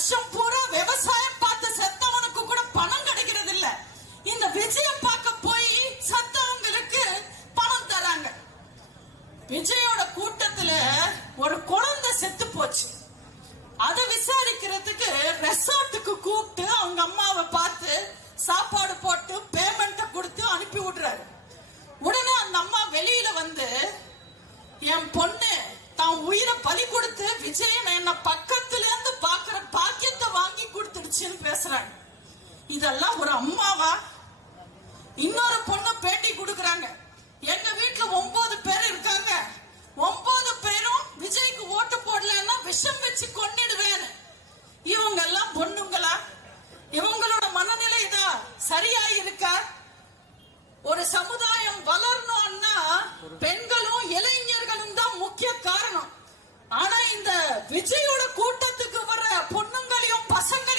வருஷம் பூரா விவசாயம் பார்த்து செத்தவனுக்கு கூட பணம் கிடைக்கிறது இல்ல. இந்த விஜய பார்க்க போய் செத்தவங்களுக்கு பணம் தராங்க. விஜயோட கூட்டத்துல ஒரு குழந்தை செத்து போச்சு. அதை விசாரிக்கிறதுக்கு ரெசார்ட்டுக்கு கூப்பிட்டு அவங்க அம்மாவை பார்த்து சாப்பாடு போட்டு பேமெண்ட் கொடுத்து அனுப்பி விடுறாரு. உடனே அந்த அம்மா வெளியில வந்து, என் பொண்ணு தான் உயிரை பலி கொடுத்து விஜயன் என்ன பக்கத்துல இருந்து பாக்குற பாக்கியத்தை வாங்கி கொடுத்துடுச்சுன்னு பேசுறாங்க. இதெல்லாம் ஒரு அம்மாவா? இன்னொரு பொண்ணு பேட்டி கொடுக்கறாங்க. எங்க வீட்டுல 9 பேர் இருக்காங்க, 9 பேரும் விஜய்க்கு ஓட்டு போடலன்னா விஷம் வச்சு கொன்னிடுவேன். இவங்க எல்லாம் பொண்ணுங்களா? இவங்களோட மனநிலை தான் சரியா இருக்கா? ஒரு சமுதாயம் வளரணும்னா பெண்களும் இளைஞர்களும் தான் முக்கிய காரணம். ஆனா இந்த விஜயோட கூட்டத்துக்கு வர பொண்ணுங்களையும் பசங்க